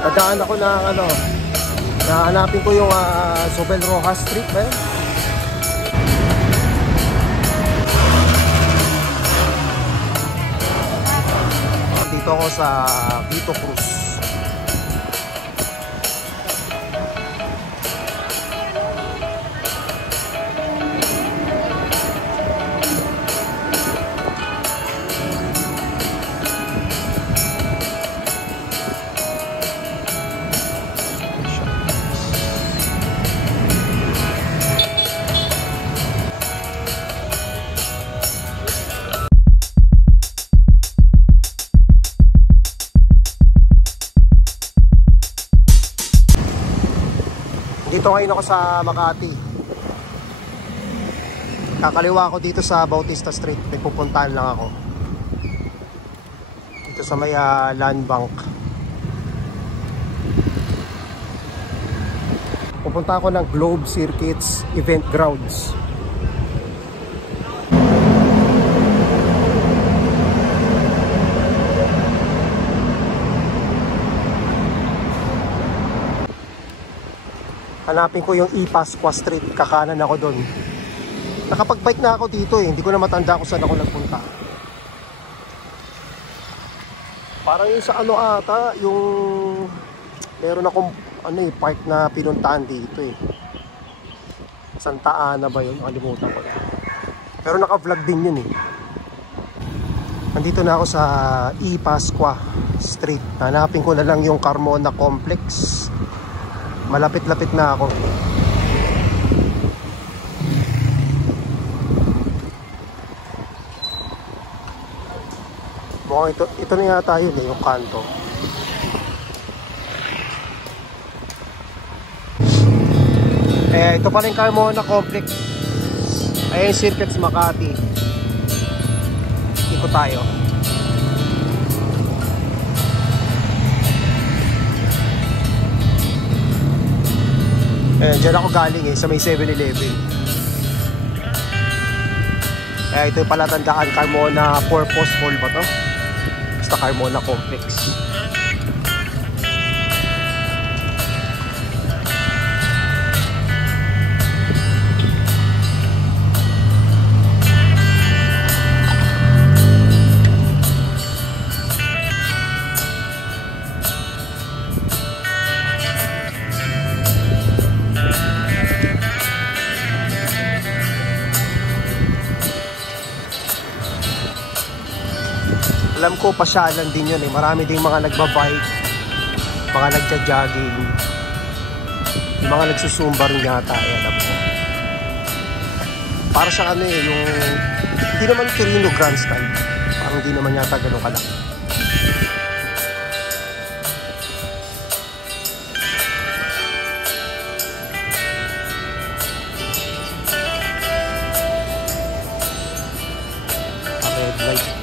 Nadaan ako ng ano, nahanapin ko yung Zobel Rojas Street ba yun? Dito ako sa Vito Cruz. Dito ngayon ako sa Makati. Kakaliwa ako dito sa Bautista Street. May pupuntahan lang ako. Dito sa may Land Bank. Pupunta ako ng Globe Circuits Event Grounds. Hanapin ko yung Pascua Street, kakanan ako doon. Nakapag-bike na ako dito eh, hindi ko na matanda kung saan ako nagpunta. Parang yung sa ano ata, yung meron akong park na pinuntahan dito eh. Santa Ana ba yun? Nakalimutan ko na. Pero naka-vlog din yun eh. Nandito na ako sa Pascua Street. Hanapin ko na lang yung Carmona Complex. Malapit-lapit na ako. Mukhang ito na yata yun eh, yung kanto. Ito pa rin Carmona Complex. Ayan yung Circuits Makati. Ikot tayo. Diyan ako galing eh, sa may 7-Eleven. Ito yung palatandaan, Carmona Purpose Mall ba to? Basta Carmona Complex. Alam ko pasyalan din yun eh. Marami ding mga nagbabike, mga nagja-jogging, mga nagsusumba rin yata eh, alam ko. Para sa ano eh, yung hindi naman Torino Grandstand. Parang hindi naman yata ganun kalaki. Red light.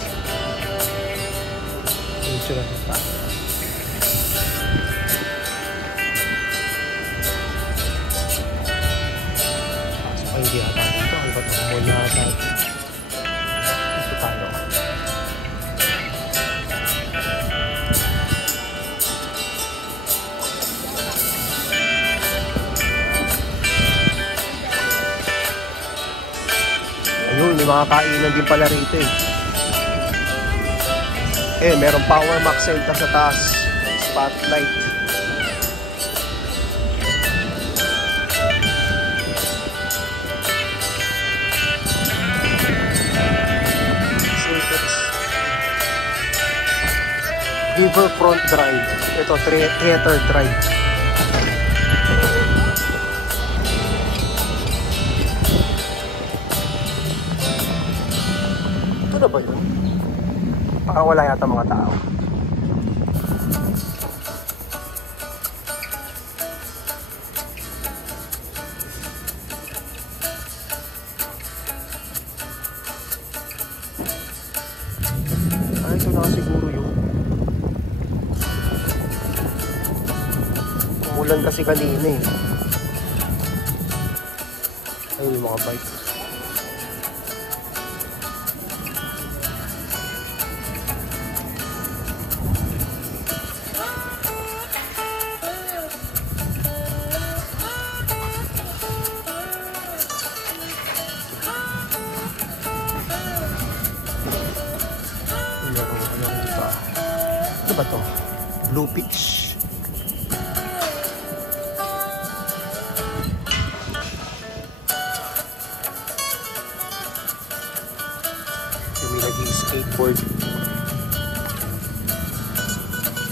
Hindi ata dito. Ano ba ito? Mula ata. Dito tayo. Ayun, may mga kainan din pala rito eh. Merong Power Max Center sa taas. Spotlight. Riverfront Drive. Ito, Theater Drive. Ito na ba yun? Parang wala yata mga tao. Ito na siguro yun. Umulan kasi kanina eh. Ayun yung mga bike. Ano ba to? Blue Peach. Yung may nag-skateboard.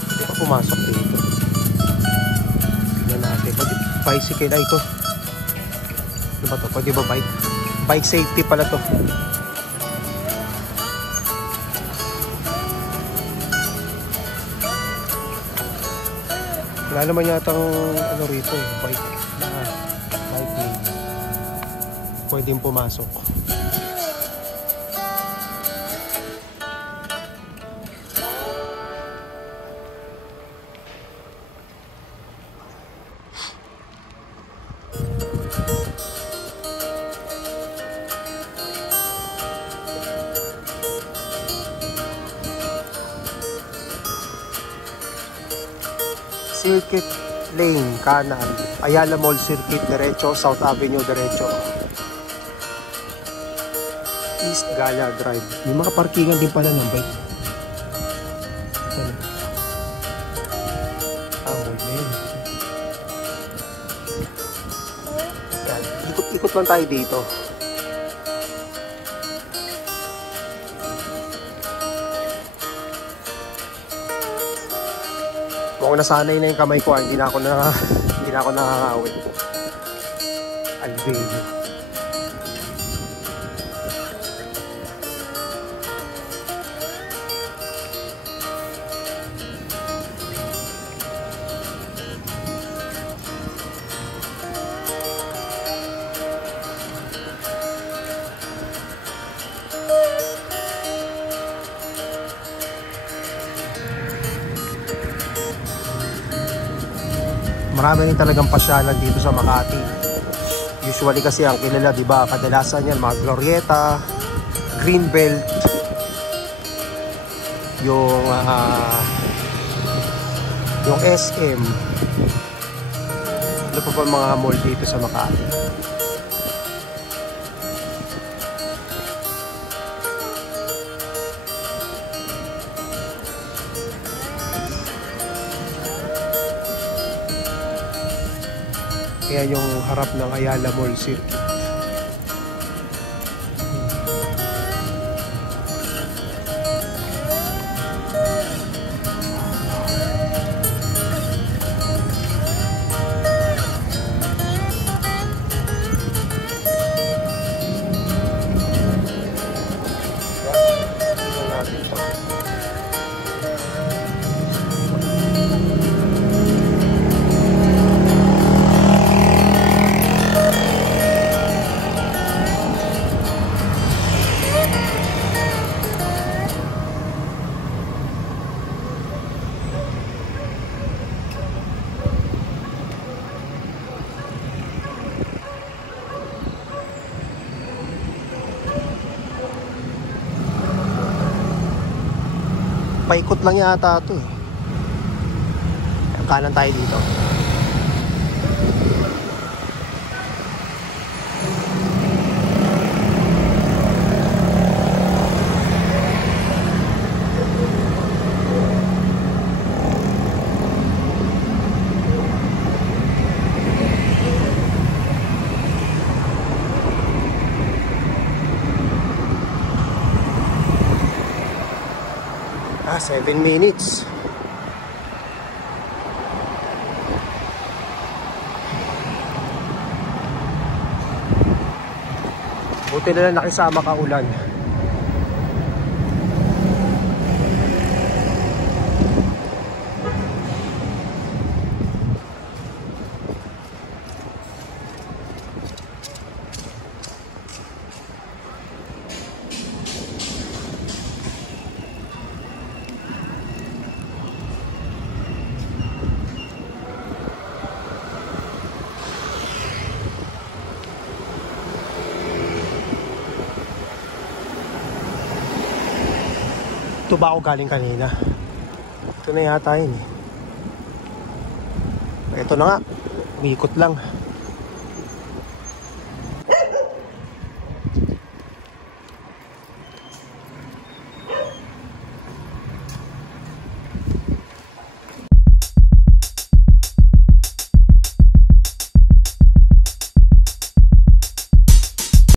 Hindi pa pumasok dito. Tignan natin. Bicycle na ito. Ano ba to? Pwede ba bike? Bike safety pala to. Wala naman yatang ano rito eh, bike lane. Pwedeng pumasok. Circuit Lane, kanan. Ayala Mall Circuit, diretso. South Avenue, diretso. East Gala Drive. May mga parkingan din pala ng bike. Mall na yun. Yan. Ikot lang tayo dito. Mukhang nasanay na yung kamay ko, hindi na ako nakakawin. Albedo. Marami rin talagang pasyalan dito sa Makati. Usually kasi ang kilala, di ba, kadalasan yan mga Glorieta, Greenbelt, yung SM. Ano pa ba mga mall dito sa Makati? Kaya yung harap ng Ayala Mall Circuit. Paikot lang yata ito eh. Kanan tayo dito. Ah, 7 minutes. Buti na lang nakisama ka ulan. Ito ba ako galing kanina? Ito na yata yun eh. Ito na nga, umiikot lang.